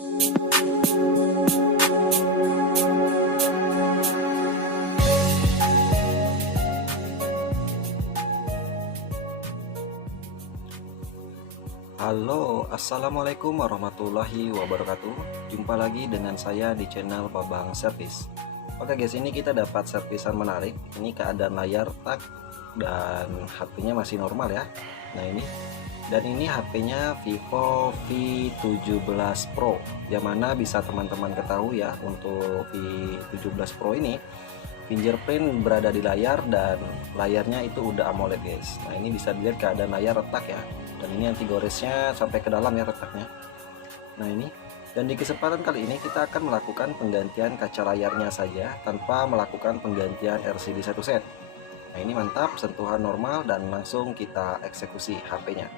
Halo, assalamualaikum warahmatullahi wabarakatuh. Jumpa lagi dengan saya di channel Babang Servis. Oke guys, ini kita dapat servisan menarik. Ini keadaan layar tak dan HP-nya masih normal ya. Nah ini, dan ini HP-nya Vivo V17 Pro. Yang mana bisa teman-teman ketahui ya, untuk V17 Pro ini fingerprint berada di layar dan layarnya itu udah AMOLED guys. Nah ini bisa dilihat keadaan layar retak ya, dan ini anti goresnya sampai ke dalam ya retaknya. Nah ini, dan di kesempatan kali ini kita akan melakukan penggantian kaca layarnya saja tanpa melakukan penggantian LCD satu set. Nah ini mantap, sentuhan normal dan langsung kita eksekusi HP-nya.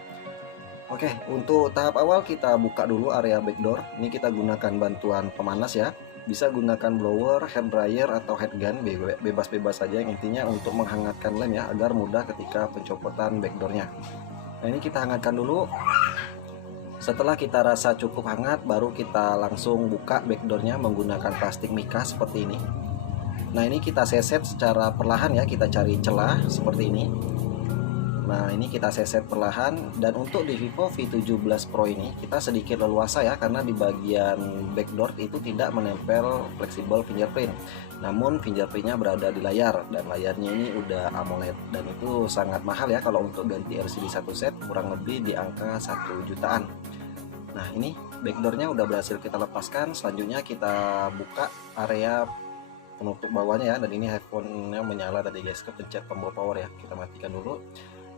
Oke, untuk tahap awal kita buka dulu area backdoor. Ini kita gunakan bantuan pemanas ya. Bisa gunakan blower, hair dryer atau head gun, bebas-bebas saja, yang intinya untuk menghangatkan lem ya, agar mudah ketika pencopotan backdoornya. Nah ini kita hangatkan dulu. Setelah kita rasa cukup hangat, baru kita langsung buka backdoornya menggunakan plastik mika seperti ini. Nah ini kita seset secara perlahan ya, kita cari celah seperti ini. Nah ini kita seset perlahan. Dan untuk di Vivo V17 Pro ini kita sedikit leluasa ya, karena di bagian backdoor itu tidak menempel fleksibel fingerprint, namun fingerprintnya berada di layar, dan layarnya ini udah AMOLED, dan itu sangat mahal ya kalau untuk ganti LCD satu set, kurang lebih di angka 1 jutaan. Nah ini backdoornya udah berhasil kita lepaskan. Selanjutnya kita buka area penutup bawahnya ya, dan ini handphonenya menyala tadi guys, kepencet tombol power ya, kita matikan dulu.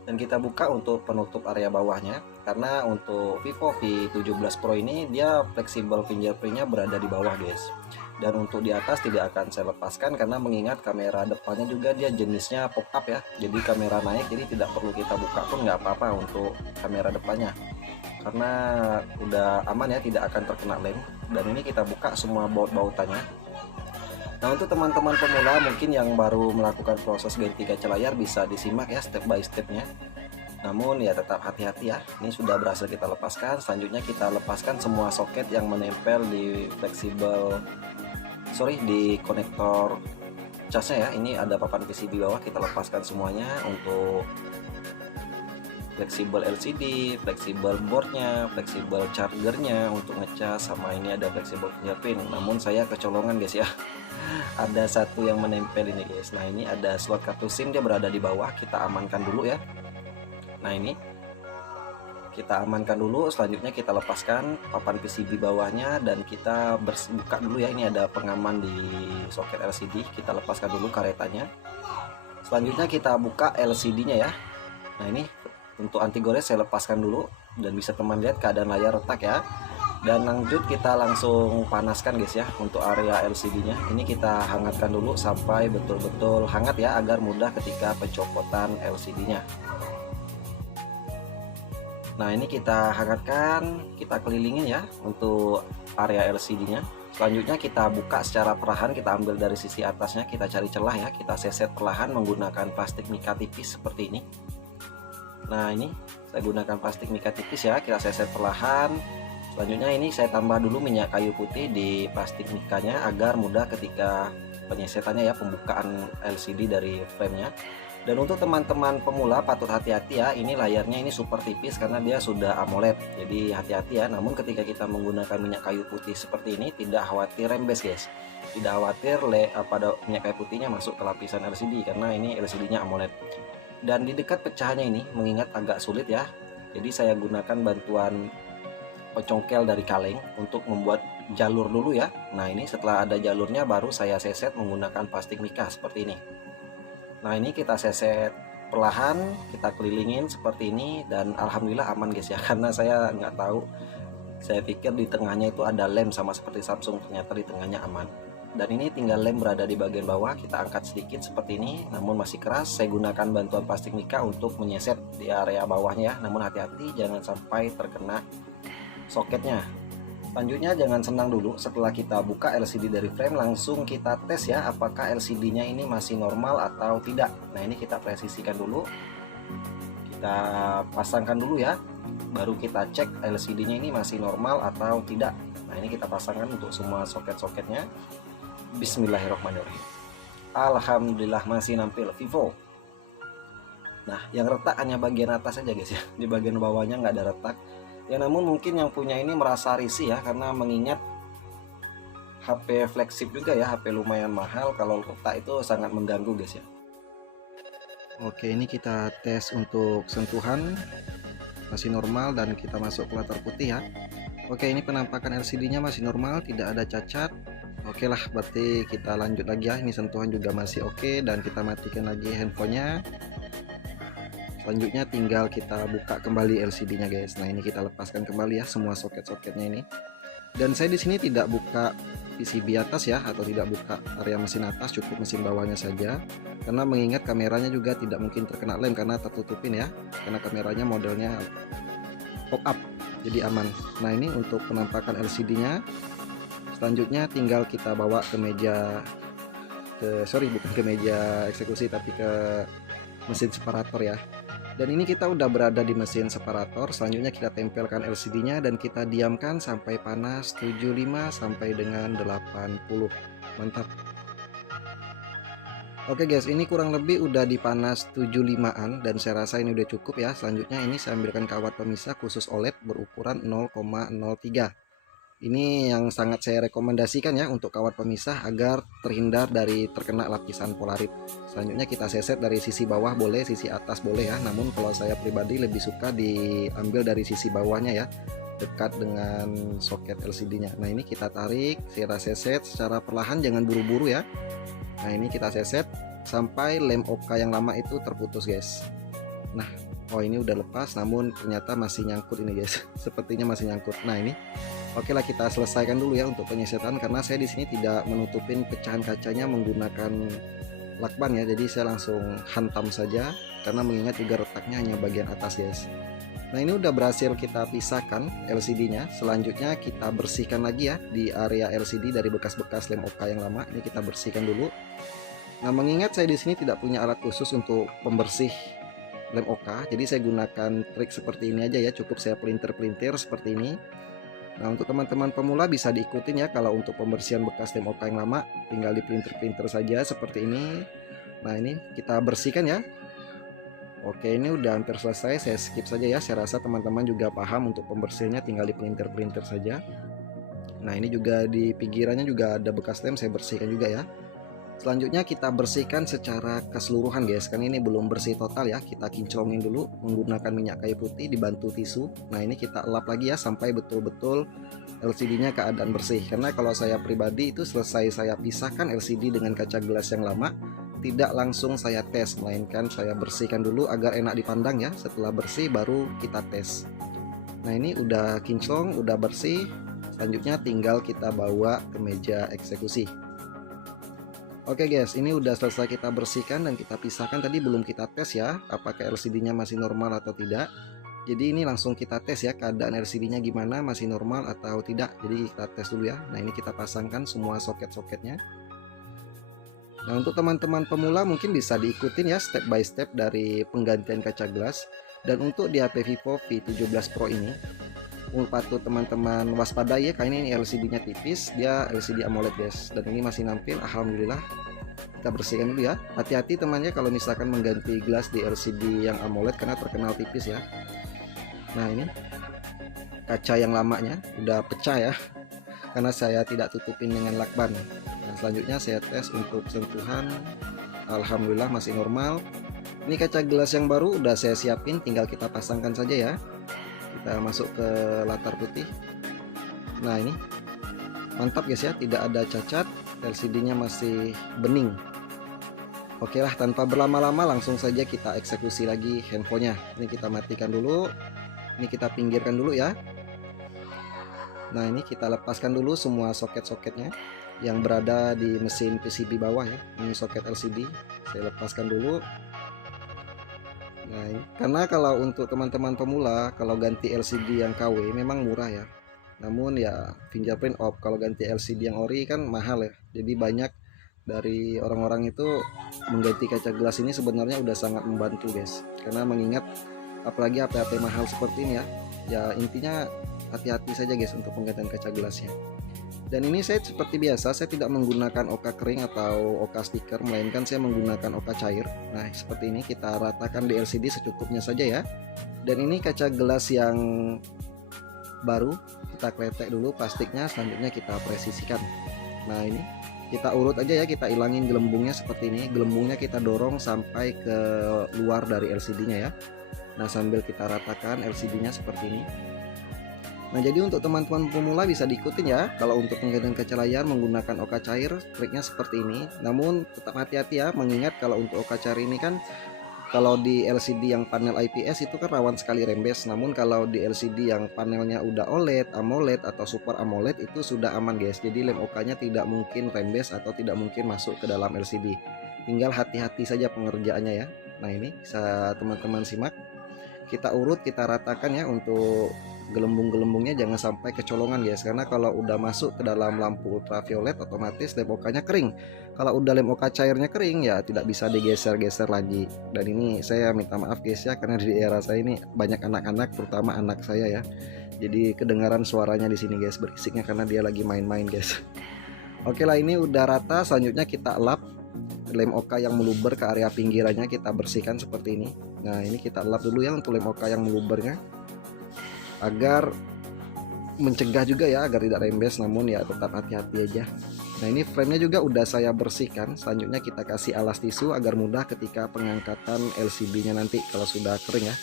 Dan kita buka untuk penutup area bawahnya, karena untuk Vivo V17 Pro ini dia fleksibel fingerprintnya berada di bawah guys. Dan untuk di atas tidak akan saya lepaskan, karena mengingat kamera depannya juga dia jenisnya pop up ya, jadi kamera naik, jadi tidak perlu kita buka pun nggak apa-apa untuk kamera depannya, karena udah aman ya, tidak akan terkena lem. Dan ini kita buka semua baut-bautannya. Nah untuk teman-teman pemula mungkin yang baru melakukan proses ganti kaca layar, bisa disimak ya step by stepnya. Namun ya tetap hati-hati ya. Ini sudah berhasil kita lepaskan. Selanjutnya kita lepaskan semua soket yang menempel di di konektor casnya ya. Ini ada papan PCB bawah, kita lepaskan semuanya untuk fleksibel LCD, fleksibel boardnya, fleksibel chargernya untuk ngecas, sama ini ada fleksibel fingerprint. Namun saya kecolongan guys ya, ada satu yang menempel ini guys. Nah ini ada slot kartu SIM, dia berada di bawah, kita amankan dulu ya. Nah ini kita amankan dulu. Selanjutnya kita lepaskan papan PCB bawahnya, dan kita buka dulu ya. Ini ada pengaman di soket LCD, kita lepaskan dulu karetanya. Selanjutnya kita buka LCD nya ya. Nah ini untuk anti gores saya lepaskan dulu, dan bisa teman lihat keadaan layar retak ya. Dan lanjut kita langsung panaskan guys ya untuk area LCD nya. Ini kita hangatkan dulu sampai betul-betul hangat ya, agar mudah ketika pencopotan LCD nya. Nah ini kita hangatkan, kita kelilingin ya untuk area LCD nya. Selanjutnya kita buka secara perlahan, kita ambil dari sisi atasnya, kita cari celah ya, kita seset perlahan menggunakan plastik mika tipis seperti ini. Nah ini saya gunakan plastik mika tipis ya, kita seset perlahan. Selanjutnya ini saya tambah dulu minyak kayu putih di plastik mikanya, agar mudah ketika penyesetannya ya, pembukaan LCD dari framenya. Dan untuk teman-teman pemula patut hati-hati ya, ini layarnya ini super tipis karena dia sudah AMOLED, jadi hati-hati ya. Namun ketika kita menggunakan minyak kayu putih seperti ini, tidak khawatir rembes guys, tidak khawatir pada minyak kayu putihnya masuk ke lapisan LCD, karena ini LCD nya AMOLED. Dan di dekat pecahannya ini mengingat agak sulit ya, jadi saya gunakan bantuan pencongkel dari kaleng untuk membuat jalur dulu ya. Nah ini setelah ada jalurnya baru saya seset menggunakan plastik mika seperti ini. Nah ini kita seset perlahan, kita kelilingin seperti ini, dan alhamdulillah aman guys ya, karena saya nggak tahu, saya pikir di tengahnya itu ada lem sama seperti Samsung, ternyata di tengahnya aman. Dan ini tinggal lem berada di bagian bawah, kita angkat sedikit seperti ini, namun masih keras. Saya gunakan bantuan plastik mika untuk menyeset di area bawahnya, namun hati-hati jangan sampai terkena soketnya. Selanjutnya jangan senang dulu, setelah kita buka LCD dari frame langsung kita tes ya, apakah LCD nya ini masih normal atau tidak. Nah ini kita presisikan dulu, kita pasangkan dulu ya. baru kita cek LCD-nya ini masih normal atau tidak. Nah, ini kita pasangkan untuk semua soket-soketnya. Bismillahirrahmanirrahim. Alhamdulillah masih nampil Vivo. Nah, yang retak hanya bagian atas aja guys ya, di bagian bawahnya nggak ada retak ya. Namun mungkin yang punya ini merasa risih ya, karena mengingat HP flagship juga ya, HP lumayan mahal, kalau retak itu sangat mengganggu guys ya. Oke, ini kita tes untuk sentuhan masih normal dan kita masuk ke latar putih ya. Oke, ini penampakan LCD-nya masih normal, tidak ada cacat. Oke lah, berarti kita lanjut lagi ya. Ini sentuhan juga masih oke, dan kita matikan lagi handphonenya. Selanjutnya tinggal kita buka kembali LCD-nya guys. Nah, ini kita lepaskan kembali ya semua soket-soketnya ini. Dan saya di sini tidak buka PCB atas ya, atau tidak buka area mesin atas, cukup mesin bawahnya saja. Karena mengingat kameranya juga tidak mungkin terkena lem karena tertutupin ya. Karena kameranya modelnya pop up, jadi aman. Nah, ini untuk penampakan LCD-nya. Selanjutnya tinggal kita bawa ke meja, bukan ke meja eksekusi, tapi ke mesin separator ya. Dan ini kita udah berada di mesin separator. Selanjutnya kita tempelkan LCD-nya dan kita diamkan sampai panas 75 sampai dengan 80. Mantap. Oke guys, ini kurang lebih udah di panas 75-an dan saya rasa ini udah cukup ya. Selanjutnya ini saya ambilkan kawat pemisah khusus OLED berukuran 0,03. Ini yang sangat saya rekomendasikan ya untuk kawat pemisah agar terhindar dari terkena lapisan polarit. Selanjutnya kita seset dari sisi bawah boleh, sisi atas boleh ya. Namun kalau saya pribadi lebih suka diambil dari sisi bawahnya ya, dekat dengan soket LCD-nya. Nah, ini kita tarik, saya seset secara perlahan, jangan buru-buru ya. Nah, ini kita seset sampai lem OK yang lama itu terputus guys. Nah, oh ini udah lepas, namun ternyata masih nyangkut ini guys. Sepertinya masih nyangkut. Nah, ini oke lah, kita selesaikan dulu ya untuk penyesetan, karena saya di sini tidak menutupin pecahan kacanya menggunakan lakban ya. Jadi saya langsung hantam saja karena mengingat juga retaknya hanya bagian atas guys. Nah, ini udah berhasil kita pisahkan LCD-nya. Selanjutnya kita bersihkan lagi ya di area LCD dari bekas-bekas lem OK yang lama. Ini kita bersihkan dulu. Nah, mengingat saya di sini tidak punya alat khusus untuk pembersih lem OK, jadi saya gunakan trik seperti ini aja ya. Cukup saya pelintir-pelintir seperti ini. Nah, untuk teman-teman pemula bisa diikutin ya. Kalau untuk pembersihan bekas lem OK yang lama, tinggal dipelintir-pelintir saja seperti ini. Nah, ini kita bersihkan ya. Oke, ini udah hampir selesai, saya skip saja ya. Saya rasa teman-teman juga paham untuk pembersihannya, tinggal dipelintir-pelintir saja. Nah, ini juga di pinggirannya juga ada bekas lem, saya bersihkan juga ya. Selanjutnya kita bersihkan secara keseluruhan guys, kan ini belum bersih total ya. Kita kinclongin dulu menggunakan minyak kayu putih dibantu tisu. Nah, ini kita elap lagi ya sampai betul-betul LCD-nya keadaan bersih. Karena kalau saya pribadi itu selesai saya pisahkan LCD dengan kaca gelas yang lama, tidak langsung saya tes, melainkan saya bersihkan dulu agar enak dipandang ya. Setelah bersih baru kita tes. Nah, ini udah kinclong, udah bersih. Selanjutnya tinggal kita bawa ke meja eksekusi. Oke guys, ini udah selesai kita bersihkan dan kita pisahkan. Tadi belum kita tes ya, apakah LCD-nya masih normal atau tidak. Jadi ini langsung kita tes ya, keadaan LCD-nya gimana, masih normal atau tidak. Jadi kita tes dulu ya. Nah, ini kita pasangkan semua soket-soketnya. Nah, untuk teman-teman pemula mungkin bisa diikutin ya step by step dari penggantian kaca gelas. Dan untuk di HP Vivo V17 Pro ini, patut teman-teman waspadai ya, karena ini LCD-nya tipis, dia LCD AMOLED guys. Dan ini masih nampil, alhamdulillah. Kita bersihkan dulu ya. Hati-hati temannya kalau misalkan mengganti gelas di LCD yang AMOLED karena terkenal tipis ya. Nah, ini kaca yang lamanya udah pecah ya, karena saya tidak tutupin dengan lakban. Nah, selanjutnya saya tes untuk sentuhan, alhamdulillah masih normal. Ini kaca gelas yang baru udah saya siapin, tinggal kita pasangkan saja ya. Kita masuk ke latar putih. Nah, ini mantap guys ya, tidak ada cacat, LCD-nya masih bening. Oke lah, tanpa berlama-lama langsung saja kita eksekusi lagi handphonenya. Ini kita matikan dulu, ini kita pinggirkan dulu ya. Nah, ini kita lepaskan dulu semua soket-soketnya yang berada di mesin PCB bawah ya. Ini soket LCD saya lepaskan dulu. Nah, ini karena kalau untuk teman-teman pemula, kalau ganti LCD yang KW memang murah ya. Namun ya fingerprint off, kalau ganti LCD yang ori kan mahal ya. Jadi banyak dari orang-orang itu mengganti kaca gelas ini sebenarnya udah sangat membantu guys. Karena mengingat apalagi HP-HP mahal seperti ini ya, Ya intinya hati-hati saja guys untuk penggantian kaca gelasnya. Dan ini saya seperti biasa, saya tidak menggunakan oka kering atau oka stiker, melainkan saya menggunakan oka cair. Nah seperti ini, kita ratakan di LCD secukupnya saja ya. Dan ini kaca gelas yang baru, kita kletek dulu plastiknya, selanjutnya kita presisikan. Nah ini kita urut aja ya, kita ilangin gelembungnya seperti ini. Gelembungnya kita dorong sampai ke luar dari LCD-nya ya. Nah sambil kita ratakan LCD-nya seperti ini. Nah jadi untuk teman-teman pemula bisa diikutin ya, kalau untuk penggantian kaca layar menggunakan oka cair triknya seperti ini. Namun tetap hati-hati ya, mengingat kalau untuk oka cair ini kan kalau di LCD yang panel IPS itu kan rawan sekali rembes. Namun kalau di LCD yang panelnya udah OLED, AMOLED atau Super AMOLED itu sudah aman guys. Jadi lem OK-nya tidak mungkin rembes atau tidak mungkin masuk ke dalam LCD. Tinggal hati-hati saja pengerjaannya ya. Nah ini bisa teman-teman simak. Kita urut, kita ratakan ya untuk gelembung-gelembungnya, jangan sampai kecolongan guys, karena kalau udah masuk ke dalam lampu ultraviolet otomatis lem OK-nya kering. Kalau udah lem OK cairnya kering ya tidak bisa digeser-geser lagi. Dan ini saya minta maaf guys ya, karena di daerah saya ini banyak anak-anak, terutama anak saya ya. Jadi kedengaran suaranya di sini guys, berisiknya karena dia lagi main-main guys. Oke lah, ini udah rata, selanjutnya kita lap lem OK yang meluber ke area pinggirannya, kita bersihkan seperti ini. Nah ini kita lap dulu ya untuk lem OK yang melubernya, agar mencegah juga ya, agar tidak rembes. Namun ya tetap hati-hati aja. Nah ini framenya juga udah saya bersihkan. Selanjutnya kita kasih alas tisu agar mudah ketika pengangkatan LCD nya nanti kalau sudah kering ya.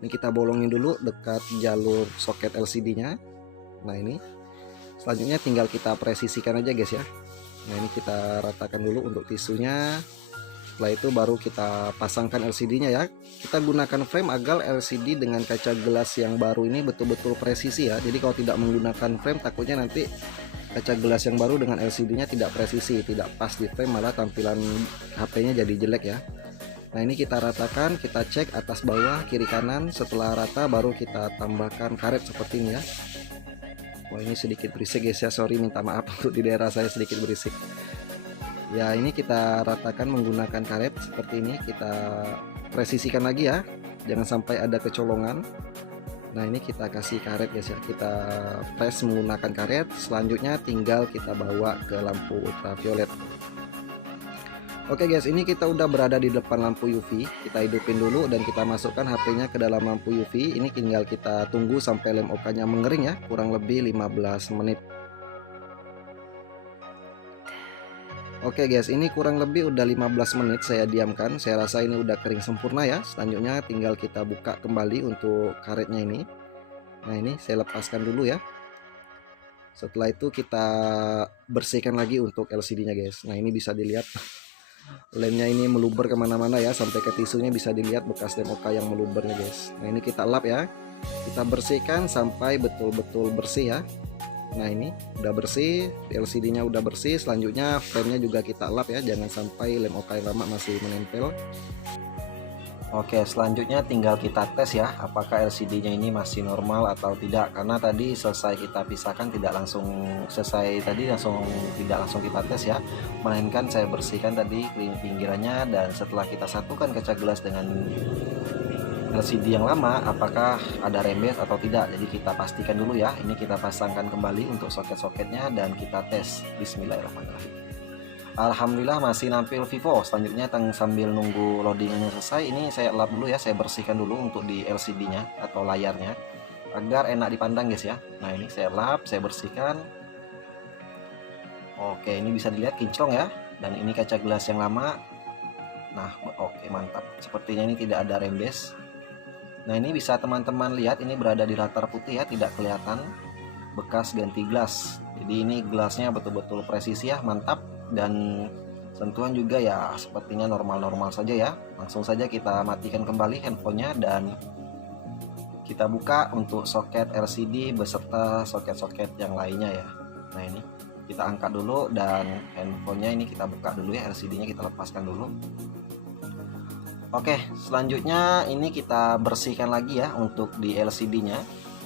Ini kita bolongin dulu dekat jalur soket LCD nya. Nah ini selanjutnya tinggal kita presisikan aja guys ya. Nah ini kita ratakan dulu untuk tisunya. Setelah itu baru kita pasangkan LCD-nya ya. Kita gunakan frame agar LCD dengan kaca gelas yang baru ini betul-betul presisi ya. Jadi kalau tidak menggunakan frame takutnya nanti kaca gelas yang baru dengan LCD-nya tidak presisi, tidak pas di frame, malah tampilan HP-nya jadi jelek ya. Nah ini kita ratakan, kita cek atas bawah kiri kanan. Setelah rata baru kita tambahkan karet seperti ini ya. Wah ini sedikit berisik guys ya, sorry, minta maaf untuk di daerah saya sedikit berisik. Ya ini kita ratakan menggunakan karet seperti ini, kita presisikan lagi ya, jangan sampai ada kecolongan. Nah ini kita kasih karet guys ya, kita press menggunakan karet. Selanjutnya tinggal kita bawa ke lampu ultraviolet. Oke guys, ini kita udah berada di depan lampu UV. Kita hidupin dulu dan kita masukkan HP-nya ke dalam lampu UV. Ini tinggal kita tunggu sampai lem OK-nya mengering ya, kurang lebih 15 menit. Oke guys, ini kurang lebih udah 15 menit saya diamkan. Saya rasa ini udah kering sempurna ya. Selanjutnya tinggal kita buka kembali untuk karetnya ini. Nah ini saya lepaskan dulu ya. Setelah itu kita bersihkan lagi untuk LCD-nya guys. Nah ini bisa dilihat lemnya ini meluber kemana-mana ya, sampai ke tisunya bisa dilihat bekas lem OK yang melubernya guys. Nah ini kita lap ya, kita bersihkan sampai betul-betul bersih ya. Nah ini udah bersih, LCD-nya udah bersih. Selanjutnya frame-nya juga kita lap ya, jangan sampai lem OK yang lama masih menempel. Oke, selanjutnya tinggal kita tes ya, apakah LCD-nya ini masih normal atau tidak. Karena tadi selesai kita pisahkan tidak langsung tidak langsung kita tes ya, melainkan saya bersihkan tadi pinggirannya, dan setelah kita satukan kaca gelas dengan LCD yang lama, apakah ada rembes atau tidak. Jadi kita pastikan dulu ya. Ini kita pasangkan kembali untuk soket-soketnya dan kita tes. Bismillahirrahmanirrahim. Alhamdulillah masih nampil vivo. Selanjutnya sambil nunggu loadingannya selesai, ini saya lap dulu ya, saya bersihkan dulu untuk di LCD nya atau layarnya agar enak dipandang guys ya. Nah ini saya lap, saya bersihkan. Oke, ini bisa dilihat kinclong ya, dan ini kaca gelas yang lama. Nah oke, mantap, sepertinya ini tidak ada rembes. Nah ini bisa teman-teman lihat, ini berada di latar putih ya, tidak kelihatan bekas ganti gelas. Jadi ini gelasnya betul-betul presisi ya, mantap. Dan sentuhan juga ya sepertinya normal-normal saja ya. Langsung saja kita matikan kembali handphonenya dan kita buka untuk soket LCD beserta soket-soket yang lainnya ya. Nah ini kita angkat dulu dan handphonenya ini kita buka dulu ya, LCD-nya kita lepaskan dulu. Oke, selanjutnya ini kita bersihkan lagi ya untuk di LCD-nya,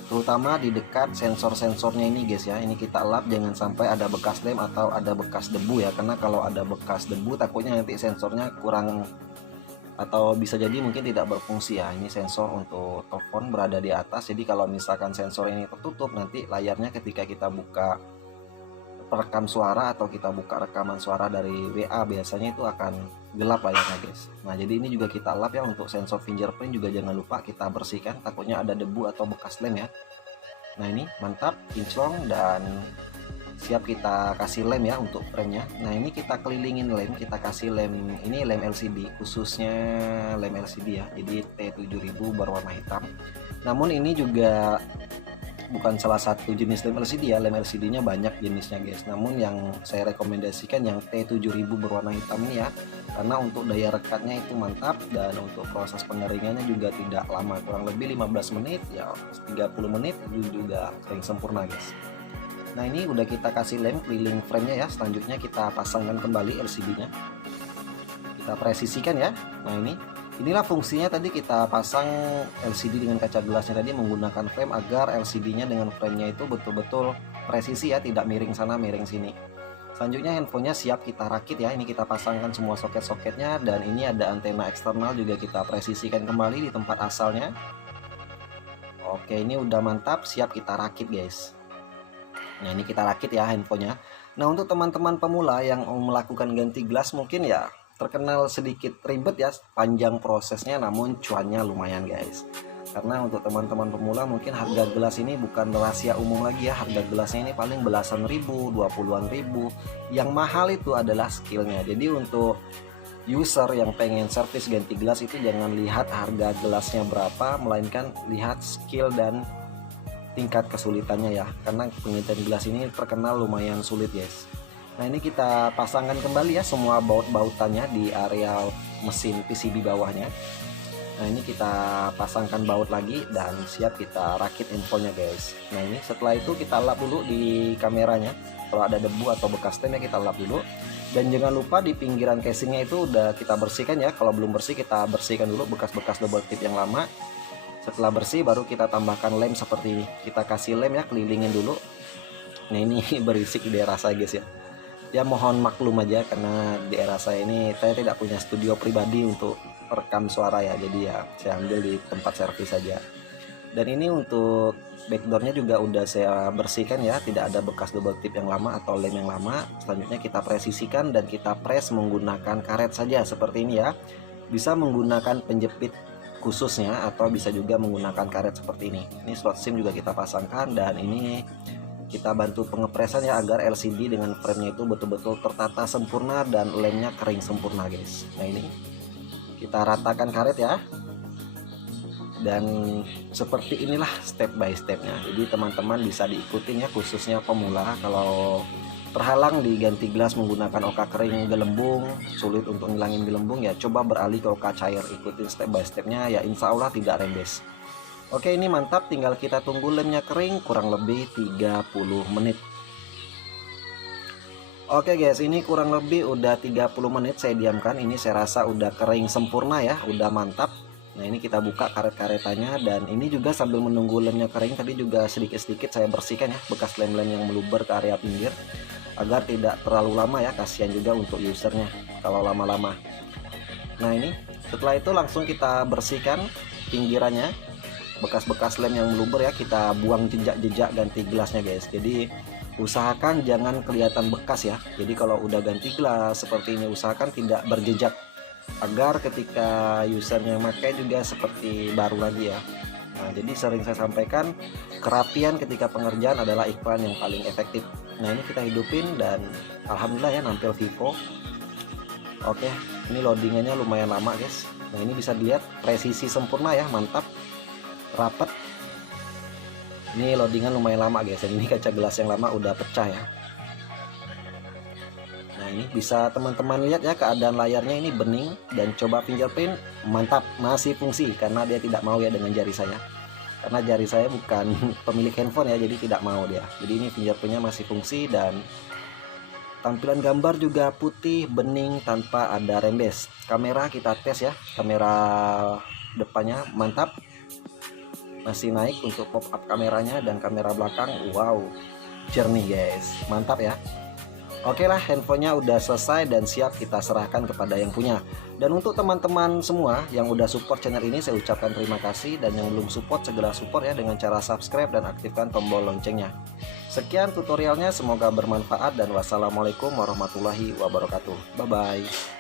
terutama di dekat sensor-sensornya ini guys ya. Ini kita lap, jangan sampai ada bekas lem atau ada bekas debu ya, karena kalau ada bekas debu takutnya nanti sensornya kurang atau bisa jadi mungkin tidak berfungsi ya. Ini sensor untuk telepon berada di atas, jadi kalau misalkan sensor ini tertutup, nanti layarnya ketika kita buka perekam suara atau kita buka rekaman suara dari WA biasanya itu akan gelap layarnya guys. Nah jadi ini juga kita lap ya, untuk sensor fingerprint juga jangan lupa kita bersihkan, takutnya ada debu atau bekas lem ya. Nah ini mantap, kinclong, dan siap kita kasih lem ya untuk frame-nya. Nah ini kita kelilingin lem, kita kasih lem, ini lem LCD, khususnya lem LCD ya, jadi T7000 berwarna hitam. Namun ini juga bukan salah satu jenis lem LCD ya, lem LCD nya banyak jenisnya guys, namun yang saya rekomendasikan yang T7000 berwarna hitam ini ya, karena untuk daya rekatnya itu mantap, dan untuk proses pengeringannya juga tidak lama, kurang lebih 15 menit ya, 30 menit itu juga kering sempurna guys. Nah ini udah kita kasih lem keliling frame-nya ya, selanjutnya kita pasangkan kembali LCD nya, kita presisikan ya. Nah inilah fungsinya tadi kita pasang LCD dengan kaca gelasnya tadi menggunakan frame, agar LCD-nya dengan frame-nya itu betul-betul presisi ya, tidak miring sana miring sini. Selanjutnya handphonenya siap kita rakit ya, ini kita pasangkan semua soket-soketnya, dan ini ada antena eksternal juga kita presisikan kembali di tempat asalnya. Oke, ini udah mantap, siap kita rakit guys. Nah ini kita rakit ya handphonenya. Nah untuk teman-teman pemula yang mau melakukan ganti gelas mungkin ya terkenal sedikit ribet ya, panjang prosesnya, namun cuannya lumayan guys. Karena untuk teman-teman pemula mungkin harga gelas ini bukan rahasia umum lagi ya, harga gelasnya ini paling belasan ribu, 20-an ribu. Yang mahal itu adalah skillnya. Jadi untuk user yang pengen servis ganti gelas itu jangan lihat harga gelasnya berapa, melainkan lihat skill dan tingkat kesulitannya ya, karena penggantian gelas ini terkenal lumayan sulit guys. Nah ini kita pasangkan kembali ya semua baut-bautannya di area mesin PCB bawahnya. Nah ini kita pasangkan baut lagi dan siap kita rakit infonya guys. Nah ini setelah itu kita lap dulu di kameranya, kalau ada debu atau bekas lem ya kita lap dulu. Dan jangan lupa di pinggiran casingnya itu udah kita bersihkan ya, kalau belum bersih kita bersihkan dulu bekas-bekas double tip yang lama. Setelah bersih baru kita tambahkan lem seperti ini, kita kasih lem ya, kelilingin dulu. Nah ini berisik di daerah saya guys ya, mohon maklum aja karena di daerah saya ini saya tidak punya studio pribadi untuk rekam suara ya, jadi ya saya ambil di tempat servis saja. Dan ini untuk backdoornya juga udah saya bersihkan ya, tidak ada bekas double tip yang lama atau lem yang lama. Selanjutnya kita presisikan dan kita press menggunakan karet saja seperti ini ya, bisa menggunakan penjepit khususnya atau bisa juga menggunakan karet seperti ini. Ini slot SIM juga kita pasangkan, dan ini kita bantu pengepresan ya agar LCD dengan frame-nya itu betul-betul tertata sempurna dan lemnya kering sempurna guys. Nah ini kita ratakan karet ya, dan seperti inilah step by stepnya, jadi teman-teman bisa diikutin ya, khususnya pemula. Kalau terhalang diganti gelas menggunakan oka kering gelembung, sulit untuk ngilangin gelembung ya, coba beralih ke oka cair, ikutin step by stepnya ya, insya Allah tidak rembes. Oke ini mantap, tinggal kita tunggu lemnya kering kurang lebih 30 menit. Oke guys, ini kurang lebih udah 30 menit saya diamkan, ini saya rasa udah kering sempurna ya, udah mantap. Nah ini kita buka karet-karetannya, dan ini juga sambil menunggu lemnya kering tadi juga sedikit-sedikit saya bersihkan ya bekas lem-lem yang meluber ke area pinggir, agar tidak terlalu lama ya, kasihan juga untuk usernya kalau lama-lama. Nah ini setelah itu langsung kita bersihkan pinggirannya, bekas-bekas lem yang meluber ya, kita buang jejak-jejak ganti gelasnya guys. Jadi usahakan jangan kelihatan bekas ya, jadi kalau udah ganti gelas seperti ini usahakan tidak berjejak, agar ketika usernya pakai juga seperti baru lagi ya. Nah jadi sering saya sampaikan, kerapian ketika pengerjaan adalah iklan yang paling efektif. Nah ini kita hidupin dan alhamdulillah ya nampil Vivo. Oke ini loadingannya lumayan lama guys. Nah ini bisa dilihat presisi sempurna ya, mantap, rapet. Ini loadingan lumayan lama guys, dan ini kaca gelas yang lama udah pecah ya. Nah ini bisa teman-teman lihat ya, keadaan layarnya ini bening, dan coba fingerprint mantap, masih fungsi karena dia tidak mau ya dengan jari saya, karena jari saya bukan pemilik handphone ya, jadi tidak mau dia. Jadi ini fingerprintnya masih fungsi, dan tampilan gambar juga putih bening tanpa ada rembes. Kamera kita tes ya, kamera depannya mantap, masih naik untuk pop up kameranya, dan kamera belakang wow jernih guys, mantap ya. Oke lah, handphonenya udah selesai dan siap kita serahkan kepada yang punya. Dan untuk teman-teman semua yang udah support channel ini, saya ucapkan terima kasih. Dan yang belum support, segera support ya dengan cara subscribe dan aktifkan tombol loncengnya. Sekian tutorialnya, semoga bermanfaat dan wassalamualaikum warahmatullahi wabarakatuh. Bye-bye.